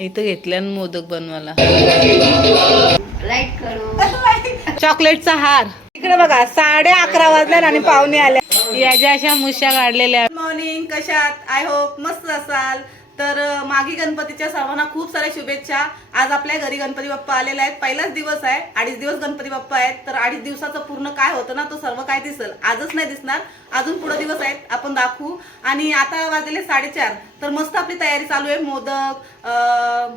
इथं घेतल्या मोदक बनवायला. लाईक करू. चॉकलेटचा हार. इकडे बघा साडे अकरा वाजल्या आणि पाहुणे आल्या याच्या अशा मुश्या काढलेल्या गुड मॉर्निंग कशात? आय होप मस्त असाल. तर मागी गणपतीच्या सर्वांना खूप साऱ्या शुभेच्छा. आज आपल्या घरी गणपती बाप्पा आलेला आहेत. पहिलाच दिवस आहे. अडीच दिवस गणपती बाप्पा आहेत. तर अडीच दिवसाचं पूर्ण काय होतं ना तो सर्व काय दिसल? आजच नाही दिसणार. अजून पुढे दिवस आहेत. आपण दाखवू. आणि आता वाजलेले साडेचार. तर मस्त आपली तयारी चालू आहे. मोदक अं,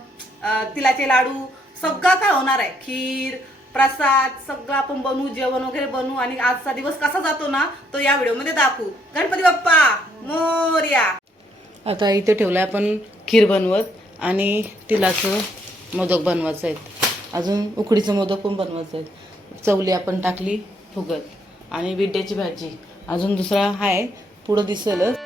तिलाचे लाडू सगळं काय होणार आहे. खीर प्रसाद सगळं आपण बनवू जेवण वगैरे बनवू. आणि आजचा दिवस कसा जातो ना तो या व्हिडिओमध्ये दाखवू. गणपती बाप्पा मोर्या! आता इथे ठेवलं आहे आपण खीर बनवत आणि तिलाचं मोदक बनवायचं आहेत. अजून उकडीचं मोदक पण बनवायचं आहेत. चवली आपण टाकली फुगत. आणि बिड्याची भाजी. अजून दुसरा आहे पुढं दिसेलच.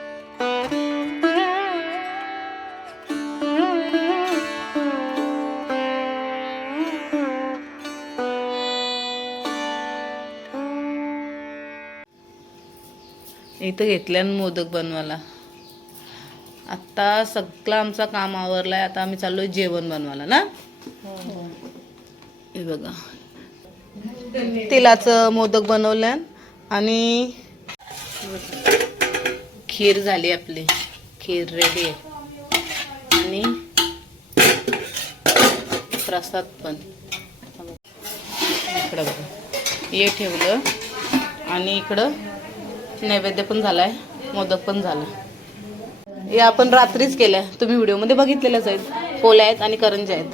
इथं घेतल्यान मोदक बनवायला. आता सगळं आमचं काम आवरला आहे आता आम्ही चाललोय जेवण बनवायला ना? हे बघा. तिलाचं मोदक बनवलं आणि खीर झाली आपली. खीर रेडी आहे. आणि प्रसाद पण. इकडं बघा. हे ठेवलं. आणि इकडं नैवेद्य पण झालाय. मोदक पण झाला. हे आपण रात्रीच केलंय. तुम्ही व्हिडिओमध्ये बघितलेलंच आहेत. पोल्या आहेत आणि करंज्या आहेत.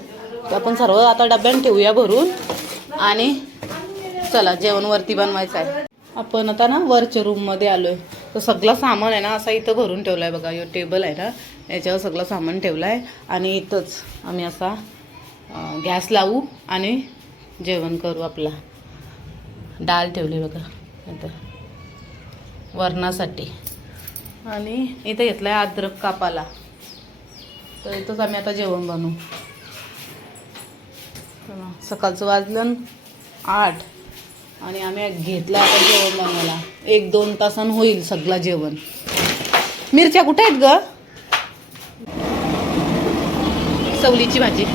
तर आपण सर्व आता डब्यान ठेवूया भरून. आणि चला जेवण वरती बनवायचं आहे. आपण आता ना वरच्या रूममध्ये आलोय. तर सगळं सामान आहे ना असा इथं भरून ठेवलाय बघा. यो टेबल आहे ना याच्यावर सगळं सामान ठेवलं आहे आणि इथंच आम्ही असा गॅस लावू आणि जेवण करू आपला. डाळ ठेवली बघा. नंतर वरणासाठी. आणि इथं घेतलं आहे अद्रक कापाला. तर इथंच आम्ही आता जेवण बनवू. सकाळचं वाजलं आठ. आणि आम्ही घेतलं आता जेवण बनवायला. एक दोन तासान होईल सगळं जेवण. मिरच्या कुठे आहेत ग? चवलीची भाजी.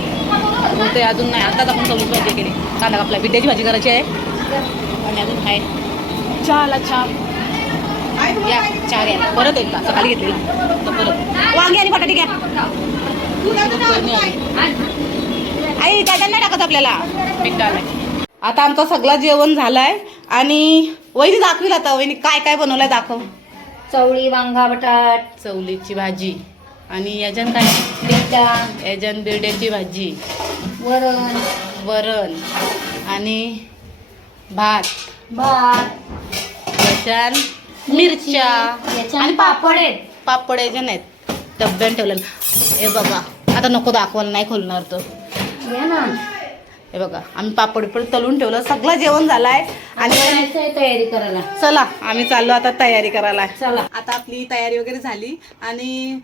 मग ते अजून नाही. आताच आपण चवलीची भाजी केली. कांदा कापला. बिड्याची भाजी करायची आहे. आणि अजून आहे चहाला छान. या चहा घ्या परत एकदा सकाळी घेतलेला. तर परत. वांगी आणि बटाटे घ्या. आई काय नाही टाकत आपल्याला. आता आमचं सगळं जेवण झालंय. आणि वहिनी दाखवील आता. वहिनी काय काय बनवलंय दाखव. चवळी वांगा बटाट. चवलीची भाजी. आणि याच्यान काय? बेटा याच्यान बिरड्याची भाजी. वरण. वरण. आणि भात. भात. याच्यान मिरच्या याच्या आणि पापड आहेत. पापड याच्या नाहीत. डब्यान ठेवलं हे बघा. आता नको दाखवायला नाही खोलणार तो. घ्या ना. हे बघा आम्ही पापड पण तळून ठेवलं. सगळं जेवण झालंय. आणि जायचंय तयारी करायला. चला आम्ही चाललो आता तयारी करायला. चला. आता आपली तयारी वगैरे झाली. आणि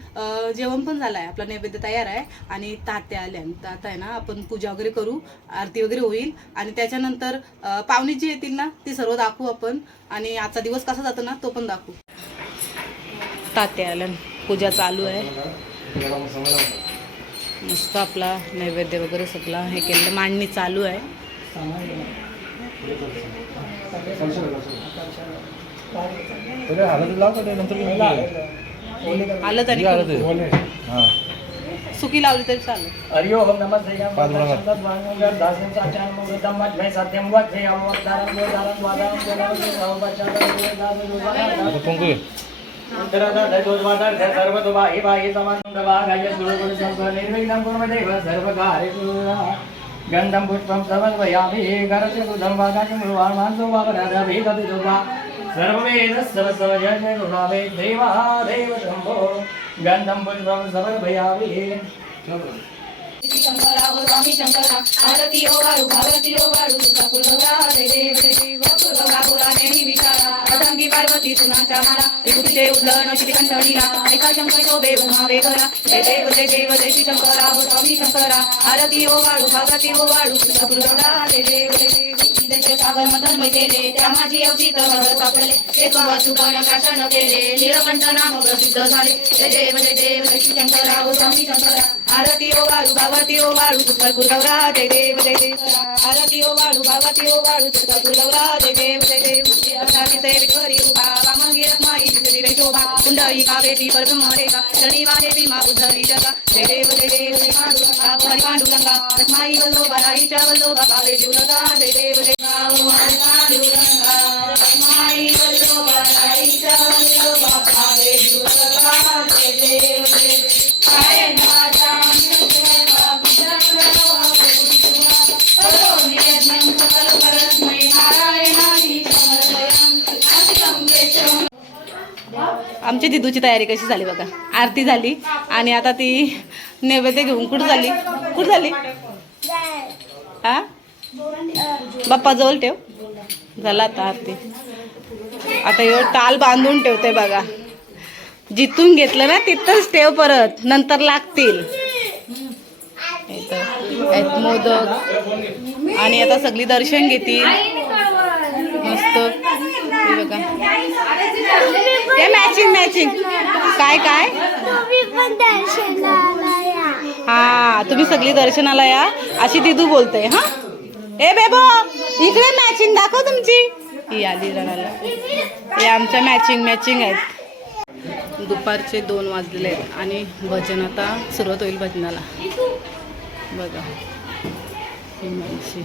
जेवण पण झालं आहे आपला नैवेद्य तयार आहे. आणि तात्या आल्या. तर आता आहे ना आपण पूजा वगैरे करू. आरती वगैरे होईल. आणि त्याच्यानंतर पाहुणे जी येतील ना ती सर्व दाखवू आपण. आणि आजचा दिवस कसा जातो ना तो पण दाखवू. तात्या आल्या. पूजा चालू आहे. मस्त आपला नैवेद्य वगैरे सगळं हे केलं. मांडणी चालू आहे. आलं. हा. सुकी लावली तरी चालेल. हरि ओम नमः గంధం పుష్పం సమన్వయామి గరచ గుధం వాగాచం వామాంతో వాపరాధామి కపితో వా సర్వేద సర్వసమజనునామే దేవా దేవ శంభో గంధం పుష్పం సమన్వయామి शंकरा हो स्वामी शंकरा आरती ओ वाळू भारती ओ वाळू तुझा कुलगौरा जय देव जय देव कुलगौरा बोला नेहमी विचारा अदंगी पार्वती तुनाच्या मारा विभूतीचे उदलन श्रीकंठणीला ऐका शंकर शोभे उमा वेगरा जय देव जय. देव जय श्री शंकरा स्वामी शंकरा आरती ओ वाळू भारती ओ वाळू तुझा कुलगौरा जय देव जय देव विद्येचे सागर केले त्या माझी अवचित भगत सापडले. ते सुपर्ण शासन केले. नीलकंठ नाम प्रसिद्ध झाले. जय देव जय देव जय श्री स्वामी शंकरा आरती ओ वाळू भावती ओ वाळू सुखपूर गौरा जय देव जय देव आरती ओ वाळू भावती ओ वाळू सुखपूर गौरा जय देव जय देव असावी से उभा. वामंगी रखमाई तिसरी रे शोभा. कुंडई कावेरी परब्रह्म रेखा वाहे भीमा उद्धरी जगा. जय देव जय देव जय पांडुरंगा. पांडुरंगा. रखमाई वल्लोबा राईच्या वल्लोबा कावे जीवलगा जय देव जय. आमची दिदूची तयारी कशी झाली बघा? आरती झाली आणि आता ती नैवेद्य घेऊन कुठं झाली? कुठं झाली? हा? बाप्पा जवळ ठेव. झाला आता आरती. आता एवढं टाल बांधून ठेवते बघा. जिथून घेतलं ना तिथंच ठेव परत. नंतर लागतील. मोदक. आणि आता सगळी दर्शन घेतील. मस्त. बघा. ते मॅचिंग मॅचिंग काय काय? हा तुम्ही सगळी दर्शनाला या. अशी दिदू बोलते हा? ए बेबो इकडे मॅचिंग दाखव तुमची. ही आली रणाला हे आमच्या मॅचिंग मॅचिंग आहेत. दुपारचे दोन वाजलेले आहेत आणि भजन आता सुरुवात होईल भजनाला. बघा. ही मावशी.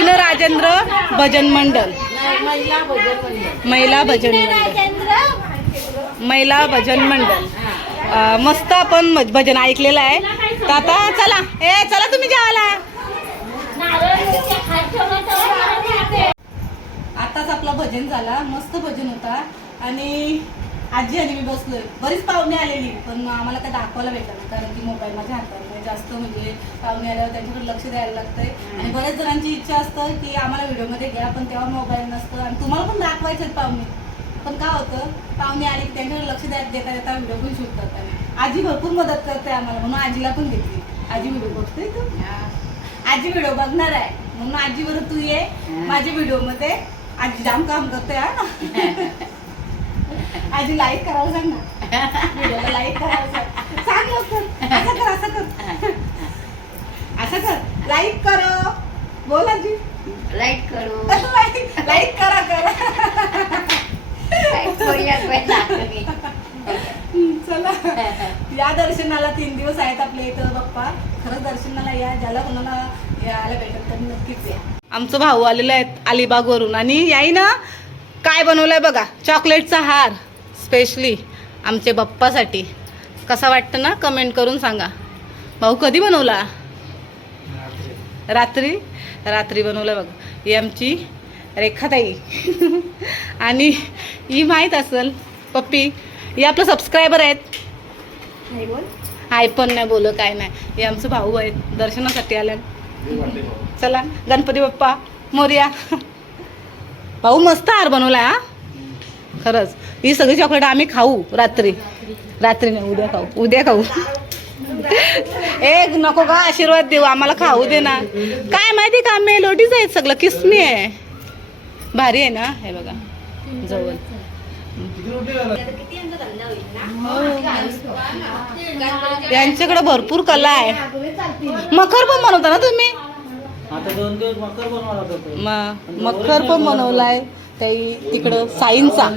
विघ्न राजेंद्र भजन मंडळ महिला भजन मंडळ महिला भजन मंडळ अं, मस्त आपण भजन ऐकलेलं आहे. तर आता चला. ए चला तुम्ही जेवायला. आताच आपला भजन झाला. मस्त भजन होता. आणि आजी आणि मी बसलोय. बरीच पाहुणे आलेली पण आम्हाला काय दाखवायला भेटलं नाही कारण की मोबाईल माझ्या हातात नाही जास्त म्हणजे पाहुणे आल्यावर त्यांच्याकडे लक्ष द्यायला लागतंय. आणि बऱ्याच जणांची इच्छा असतं की आम्हाला व्हिडिओमध्ये घ्या पण तेव्हा मोबाईल नसतं. आणि तुम्हाला पण दाखवायचे आहेत पाहुणे. पण काय होतं? पाहुणे आले की त्यांच्याकडे लक्ष द्या देता देता व्हिडिओ पण शूट करताना आजी भरपूर मदत करते आम्हाला म्हणून आजीला पण घेतली. आजी व्हिडिओ बघते तू? आजी व्हिडिओ बघणार आहे. म्हणून आजी बरं तू ये. माझ्या व्हिडिओमध्ये आजी जाम काम करते हा. आजी लाईक करायला सांग ना. लाईक करायला सांग. सांग लवकर. असं कर असं कर. असं कर. लाईक कर. बोल आजी. लाइट करू. लाईक लाईक करा करा. चला. या दर्शनाला तीन दिवस आहेत आपल्या इथं बाप्पा. खरंच दर्शनाला या ज्याला कोणाला यायला भेटत तर नक्कीच या. आमचं भाऊ आलेलं आहेत अलिबागवरून. आणि याई ना काय बनवलंय बघा? चॉकलेटचा हार. स्पेशली आमच्या बाप्पासाठी. कसा वाटतं ना? कमेंट करून सांगा. भाऊ कधी बनवला? रात्री? रात्री बनवलं बघ. ही आमची रेखाताई. आणि ही माहीत असेल पप्पी ही आपलं सबस्क्रायबर आहेत. हाय पण नाही बोल काय नाही. हे आमचं भाऊ आहेत दर्शनासाठी आले चला गणपती बाप्पा मोर्या. भाऊ मस्त हार बनवला हा? खरंच. ही सगळी चॉकलेट आम्ही खाऊ रात्री. रात्री नाही उद्या खाऊ. उद्या खाऊ. एक नको का आशीर्वाद देऊ. आम्हाला खाऊ दे ना. काय माहिती का मेलोडीज आहेत सगळं. किसमी आहे. भारी आहे ना? हे बघा. जवळ. यांच्याकडे भरपूर कला आहे. मखर पण बनवता ना तुम्ही? मकर पण बनवलाय. त्याही तिकडं साईंचा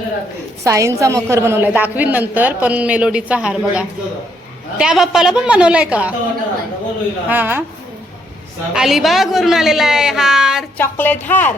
साईंचा मखर बनवलाय. दाखवीन नंतर पण मेलोडीचा हार बघा. त्या बाप्पाला पण बनवलाय का? हा. अलिबाग वरून आलेला आहे हार. चॉकलेट हार.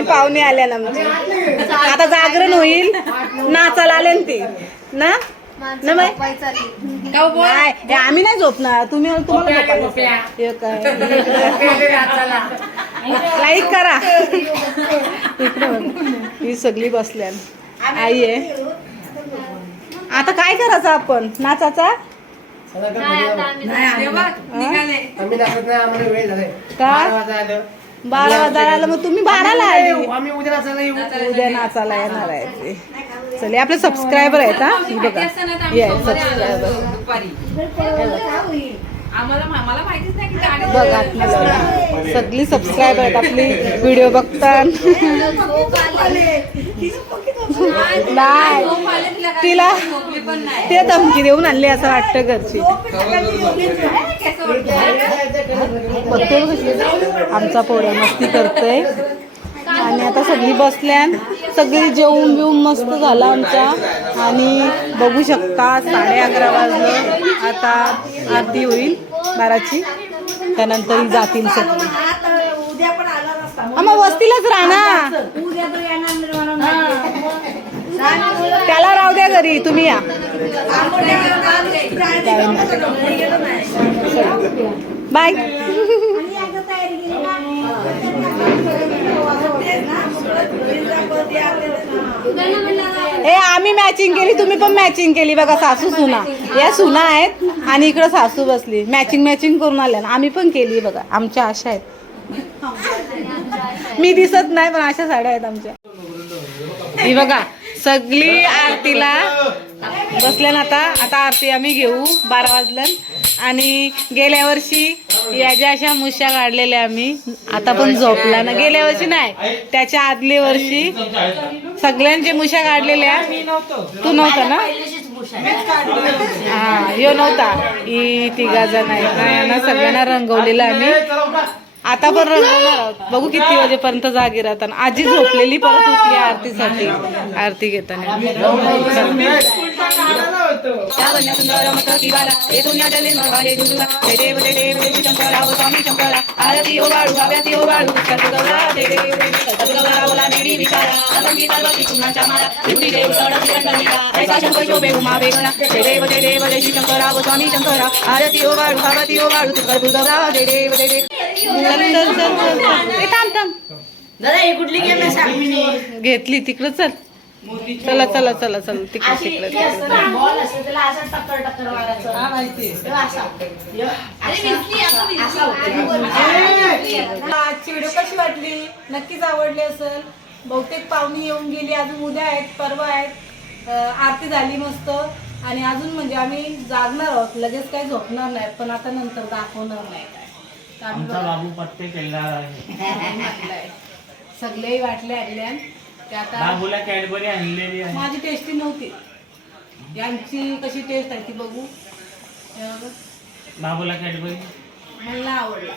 आणि पाहुणे आल्या ना आमचे आता जागरण होईल. नाचायला आले ना ते. ना? ना बाई? नाही हे आम्ही नाही झोपणार. तुम्ही तुम्हाला झोपायला हे काय? लाईक करा. इकडे बघा. ही सगळी बसल्या. आई आहे. आता काय करायचं आपण? नाचाचा आम्ही दाखवत नाही आम्हाला वेळ झालाय. का? आलं. बारा वाजायला आलं मग तुम्ही बाराला आम्ही उद्या नाचायला येऊ. उद्या नाचायला येणार आहे ते. चल हे आपले सबस्क्रायबर आहेत हा? हे बघा. हे आहेत सबस्क्रायबर बघ. सगळी सबस्क्रायबर आहेत आपली व्हिडिओ बघतात. नाही. तिला ते धमकी देऊन आणली असं वाटतं घरची. बघते. आमचा पोरा मस्ती करतोय. आणि आता सगळी बसल्यान सगळी जेवून बिवून मस्त झाला आमचा आणि बघू शकता साडे अकरा वाजलं. आता आरती होईल बाराची. त्यानंतर जातील सगळी. मग वस्तीलाच राहणार. त्याला राहू द्या घरी तुम्ही या. बाय. ए आम्ही मॅचिंग केली तुम्ही पण मॅचिंग केली बघा सासू सुना. या सुना आहेत आणि इकडं सासू बसली. मॅचिंग मॅचिंग करून आल्या. आम्ही पण केली बघा. आमच्या आशा आहेत. मी दिसत नाही पण अशा साड्या आहेत आमच्या. ही बघा सगळी आरतीला बसल्या ना आता आता आरती आम्ही घेऊ बारा वाजल्यान आणि गेल्या वर्षी या ज्या अशा मुश्या काढलेल्या आम्ही आता पण झोपला ना. गेल्या वर्षी नाही त्याच्या आदल्या वर्षी सगळ्यांच्या मुश्या काढलेल्या. तू नव्हता ना? हा यो नव्हता. ही तिघा जण आहेत ना सगळ्यांना रंगवलेलं आम्ही. आता पण रंगवणार आहोत. बघू किती वाजेपर्यंत जागी राहताना आजी झोपलेली परत उठली आरतीसाठी. आरती घेताना. आरती ओ ओ जय देव जय देव थांब थांब घेतली तिकडं चल. चला चला चला चला तिकडे तिकडे. आजची व्हिडिओ कशी वाटली? नक्कीच आवडली असेल. बहुतेक पाहुणी येऊन गेली अजून उद्या आहेत परवा आहेत. आरती झाली मस्त. आणि अजून म्हणजे आम्ही जागणार आहोत. लगेच काही झोपणार नाही पण आता नंतर दाखवणार नाही काय. बाबू पत्ते केला. सगळेही वाटले आणल्या ते आता बाबूला कॅडबरी आणलेली आहे. माझी टेस्टी नव्हती. यांची कशी टेस्ट आहे ती बघू. हे बघा. बाबूला कॅडबरी? मला आवडला.